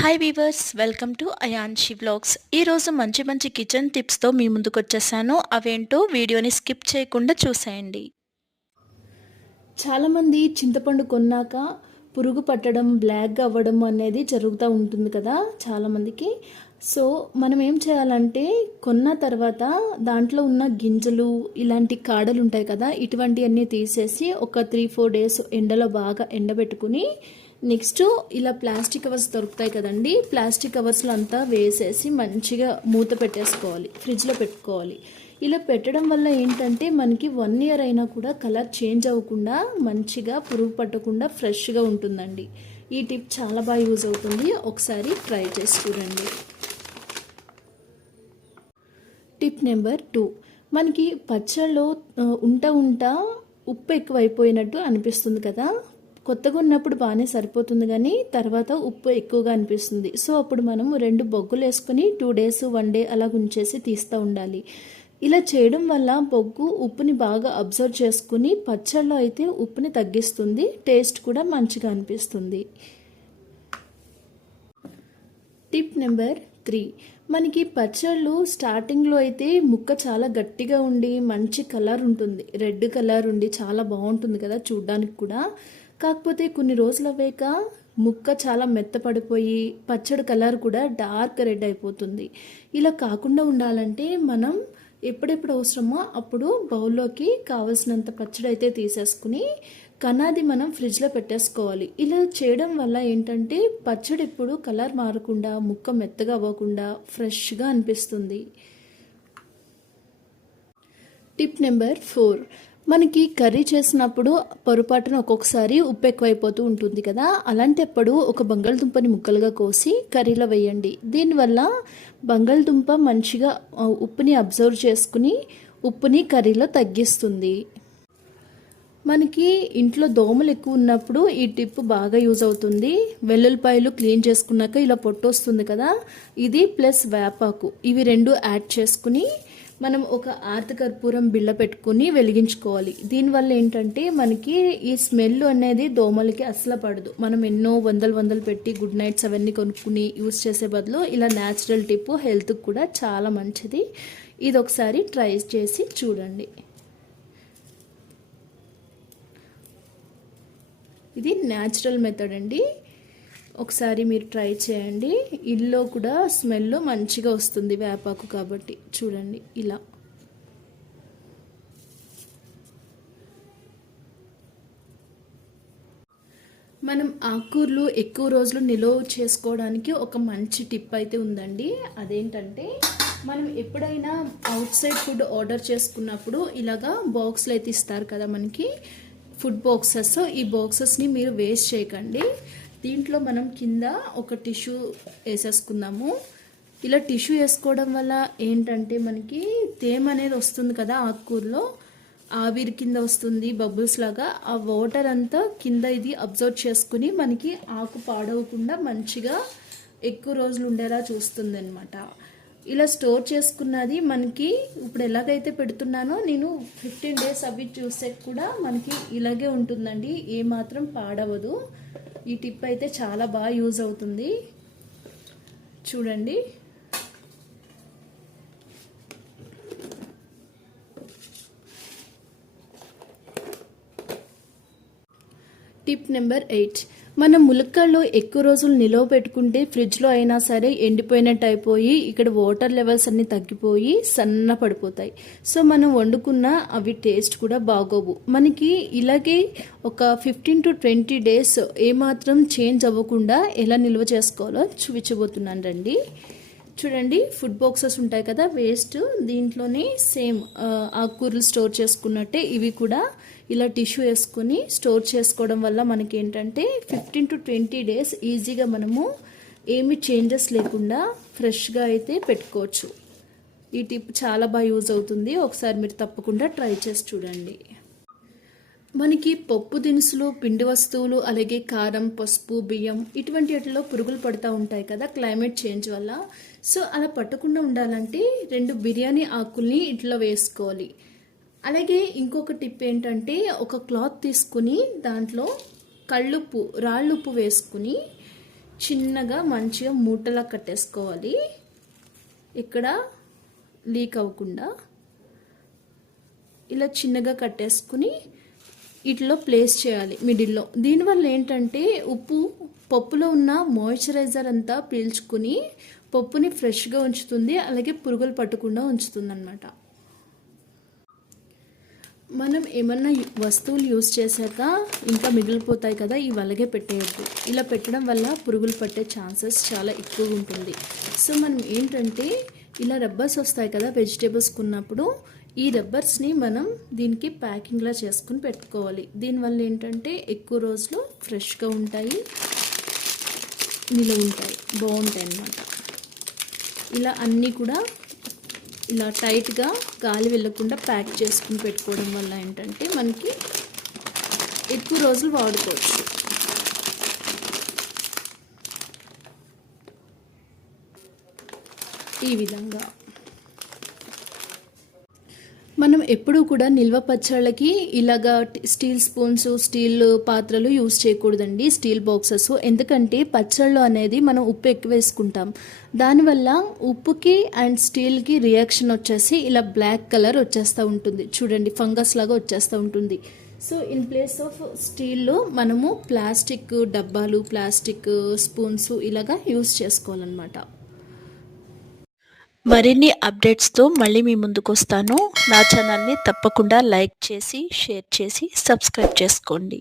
Hi weavers, welcome to Ayanshi vlogs. ఈరోజు మంచి మంచి కిచెన్ టిప్స్తో మీ ముందుకు వచ్చేసాను. అవేంటో వీడియోని స్కిప్ చేయకుండా చూసేయండి. చాలామంది చింతపండు కొన్నాక పురుగు పట్టడం, బ్లాక్గా అవ్వడం అనేది జరుగుతూ ఉంటుంది కదా చాలామందికి. సో మనం ఏం చేయాలంటే కొన్న తర్వాత దాంట్లో ఉన్న గింజలు, ఇలాంటి కాడలు ఉంటాయి కదా, ఇటువంటివన్నీ తీసేసి ఒక 3-4 డేస్ ఎండలో బాగా ఎండబెట్టుకుని నెక్స్ట్ ఇలా ప్లాస్టిక్ కవర్స్ దొరుకుతాయి కదండి, ప్లాస్టిక్ కవర్స్లో అంతా వేసేసి మంచిగా మూత పెట్టేసుకోవాలి, ఫ్రిడ్జ్లో పెట్టుకోవాలి. ఇలా పెట్టడం వల్ల ఏంటంటే మనకి 1 ఇయర్ అయినా కూడా కలర్ చేంజ్ అవ్వకుండా మంచిగా పురుగు పట్టకుండా ఫ్రెష్గా ఉంటుందండి. ఈ టిప్ చాలా బాగా యూజ్ అవుతుంది, ఒకసారి ట్రై చేసి చూడండి. టిప్ నెంబర్ 2, మనకి పచ్చళ్ళలో ఉంటా ఉప్పు ఎక్కువైపోయినట్టు అనిపిస్తుంది కదా. కొత్తగా ఉన్నప్పుడు బాగానే సరిపోతుంది, కానీ తర్వాత ఉప్పు ఎక్కువగా అనిపిస్తుంది. సో అప్పుడు మనము 2 బొగ్గులు వేసుకొని 2 డేస్ 1 డే అలా ఉంచేసి తీస్తూ ఉండాలి. ఇలా చేయడం వల్ల బొగ్గు ఉప్పుని బాగా అబ్జర్వ్ చేసుకుని పచ్చళ్ళలో అయితే ఉప్పుని తగ్గిస్తుంది, టేస్ట్ కూడా మంచిగా అనిపిస్తుంది. టిప్ నెంబర్ 3, మనకి పచ్చళ్ళు స్టార్టింగ్లో అయితే ముక్క చాలా గట్టిగా ఉండి మంచి కలర్ ఉంటుంది, రెడ్ కలర్ ఉండి చాలా బాగుంటుంది కదా చూడ్డానికి కూడా. కాకపోతే కొన్ని రోజులు అవ్వాక ముక్క చాలా మెత్తపడిపోయి పచ్చడి కలర్ కూడా డార్క్ రెడ్ అయిపోతుంది. ఇలా కాకుండా ఉండాలంటే మనం ఎప్పుడెప్పుడు అవసరమో అప్పుడు బౌల్లోకి కావలసినంత పచ్చడి అయితే తీసేసుకుని కనాది మనం ఫ్రిడ్జ్లో పెట్టేసుకోవాలి. ఇలా చేయడం వల్ల ఏంటంటే పచ్చడి ఎప్పుడు కలర్ మారకుండా, ముక్క మెత్తగా అవ్వకుండా ఫ్రెష్గా అనిపిస్తుంది. టిప్ నెంబర్ 4, మనకి కర్రీ చేసినప్పుడు పొరపాటున ఒక్కొక్కసారి ఉప్పు ఎక్కువైపోతూ ఉంటుంది కదా, అలాంటప్పుడు ఒక బంగాళదుంపని ముక్కలుగా కోసి కర్రీలో వేయండి. దీనివల్ల బంగాళదుంప మంచిగా ఉప్పుని అబ్జర్వ్ చేసుకుని ఉప్పుని కర్రీలో తగ్గిస్తుంది. మనకి ఇంట్లో దోమలు ఎక్కువ ఉన్నప్పుడు ఈ టిప్ బాగా యూజ్ అవుతుంది. వెల్లుల్లిపాయలు క్లీన్ చేసుకున్నాక ఇలా పొట్టు వస్తుంది కదా, ఇది ప్లస్ వేపాకు, ఇవి 2 యాడ్ చేసుకుని మనం ఒక ఆర్తకర్పూరం బిళ్ళ పెట్టుకుని వెలిగించుకోవాలి. దీనివల్ల ఏంటంటే మనకి ఈ స్మెల్ అనేది దోమలకి అస్సలు పడదు. మనం ఎన్నో వందలు పెట్టి గుడ్ నైట్స్ అవన్నీ కొనుక్కుని యూజ్ చేసే బదులు ఇలా న్యాచురల్ టిప్ హెల్త్కి కూడా చాలా మంచిది. ఇది ఒకసారి ట్రై చేసి చూడండి. ఇది న్యాచురల్ మెథడ్ అండి, ఒకసారి మీరు ట్రై చేయండి. ఇల్లు కూడా స్మెల్ మంచిగా వస్తుంది వేపాకు కాబట్టి. చూడండి ఇలా. మనం ఆకుకూరలు ఎక్కువ రోజులు నిల్వ చేసుకోవడానికి ఒక మంచి టిప్ అయితే ఉందండి. అదేంటంటే మనం ఎప్పుడైనా అవుట్ సైడ్ ఫుడ్ ఆర్డర్ చేసుకున్నప్పుడు ఇలాగా బాక్స్లు అయితే ఇస్తారు కదా మనకి, ఫుడ్ బాక్సెస్. ఈ బాక్సెస్ని మీరు వేస్ట్ చేయకండి. దీంట్లో మనం కింద ఒక టిష్యూ వేసేసుకుందాము. ఇలా టిష్యూ వేసుకోవడం వల్ల ఏంటంటే మనకి తేమ అనేది వస్తుంది కదా ఆకుకూరలో, ఆవిరి కింద వస్తుంది బబుల్స్ లాగా. ఆ వాటర్ అంతా కింద ఇది అబ్జర్వ్ చేసుకుని మనకి ఆకు పాడవకుండా మంచిగా ఎక్కువ రోజులు ఉండేలా చూస్తుంది అనమాట. ఇలా స్టోర్ చేసుకున్నది మనకి ఇప్పుడు ఎలాగైతే పెడుతున్నానో నేను 15 డేస్ అవి చూసే కూడా మనకి ఇలాగే ఉంటుందండి, ఏమాత్రం పాడవదు. ఈ టిప్ అయితే చాలా బాగా యూజ్ అవుతుంది, చూడండి. టిప్ నెంబర్ 8, మనం ములక్కాడలో ఎక్కువ రోజులు నిలవ పెట్టుకుంటే ఫ్రిడ్జ్లో అయినా సరే ఎండిపోయినట్టు అయిపోయి ఇక్కడ వాటర్ లెవెల్స్ అన్నీ తగ్గిపోయి సన్న పడిపోతాయి. సో మనం వండుకున్న అవి టేస్ట్ కూడా బాగోవు. మనకి ఇలాగే ఒక 15 to 20 డేస్ ఏమాత్రం చేంజ్ అవ్వకుండా ఎలా నిల్వ చేసుకోవాలో చూపించబోతున్నాను రండి. చూడండి, ఫుడ్ బాక్సెస్ ఉంటాయి కదా వేస్ట్, దీంట్లోనే సేమ్ ఆకుకూరలు స్టోర్ చేసుకున్నట్టే ఇవి కూడా ఇలా టిష్యూ వేసుకొని స్టోర్ చేసుకోవడం వల్ల మనకి ఏంటంటే 15 to 20 డేస్ ఈజీగా మనము ఏమి చేంజెస్ లేకుండా ఫ్రెష్గా అయితే పెట్టుకోవచ్చు. ఈ టిప్ చాలా బాగా యూజ్ అవుతుంది, ఒకసారి మీరు తప్పకుండా ట్రై చేసి చూడండి. మనకి పప్పు దినుసులు, పిండి వస్తువులు, అలాగే కారం, పసుపు, బియ్యం ఇటువంటి వాటిలో పురుగులు పడుతూ ఉంటాయి కదా క్లైమేట్ చేంజ్ వల్ల. సో అలా పట్టకుండా ఉండాలంటే 2 బిర్యానీ ఆకుల్ని ఇట్లా వేసుకోవాలి. అలాగే ఇంకొక టిప్ ఏంటంటే ఒక క్లాత్ తీసుకుని దాంట్లో కళ్ళుప్పు, రాళ్ళుప్పు వేసుకుని చిన్నగా మంచిగా మూటలా కట్టేసుకోవాలి, ఇక్కడ లీక్ అవ్వకుండా. ఇలా చిన్నగా కట్టేసుకుని వీటిలో ప్లేస్ చేయాలి మిడిల్లో. దీనివల్ల ఏంటంటే పప్పులో ఉన్న మాయిశ్చరైజర్ అంతా పీల్చుకుని పప్పుని ఫ్రెష్గా ఉంచుతుంది, అలాగే పురుగులు పట్టకుండా ఉంచుతుంది అన్నమాట. మనం ఏమన్నా వస్తువులు యూస్ చేశాక ఇంకా మిగిలిపోతాయి కదా, ఇవి అలాగే పెట్టేయద్దు. ఇలా పెట్టడం వల్ల పురుగులు పట్టే ఛాన్సెస్ చాలా ఎక్కువగా ఉంటుంది. సో మనం ఏంటంటే ఇలా రబ్బర్స్ వస్తాయి కదా వెజిటేబుల్స్ కొన్నప్పుడు, ఈ రబ్బర్స్ని మనం దీనికి ప్యాకింగ్లా చేసుకుని పెట్టుకోవాలి. దీనివల్ల ఏంటంటే ఎక్కువ రోజులు ఫ్రెష్గా ఉంటాయి, నిలువ ఉంటాయి, బాగుంటాయి అన్నమాట. ఇలా అన్నీ కూడా ఇలా టైట్గా గాలి వెళ్ళకుండా ప్యాక్ చేసుకుని పెట్టుకోవడం వల్ల ఏంటంటే మనకి ఎక్కువ రోజులు వాడుకోవచ్చు. ఈ విధంగా మనం ఎప్పుడూ కూడా నిల్వ పచ్చళ్ళకి ఇలాగా స్టీల్ స్పూన్స్, స్టీల్ పాత్రలు యూజ్ చేయకూడదండి, స్టీల్ బాక్సెస్. ఎందుకంటే పచ్చళ్ళు అనేది మనం ఉప్పు ఎక్కువ వేసుకుంటాం, దానివల్ల ఉప్పుకి అండ్ స్టీల్కి రియాక్షన్ వచ్చేసి ఇలా బ్లాక్ కలర్ వచ్చేస్తూ ఉంటుంది, చూడండి ఫంగస్ లాగా వచ్చేస్తూ ఉంటుంది. సో ఇన్ ప్లేస్ ఆఫ్ స్టీల్లో మనము ప్లాస్టిక్ డబ్బాలు, ప్లాస్టిక్ స్పూన్స్ ఇలాగా యూజ్ చేసుకోవాలన్నమాట. మరిన్ని అప్డేట్స్తో మళ్ళీ మీ ముందుకు వస్తాను. నా ఛానల్ని తప్పకుండా లైక్ చేసి, షేర్ చేసి, సబ్స్క్రైబ్ చేసుకోండి.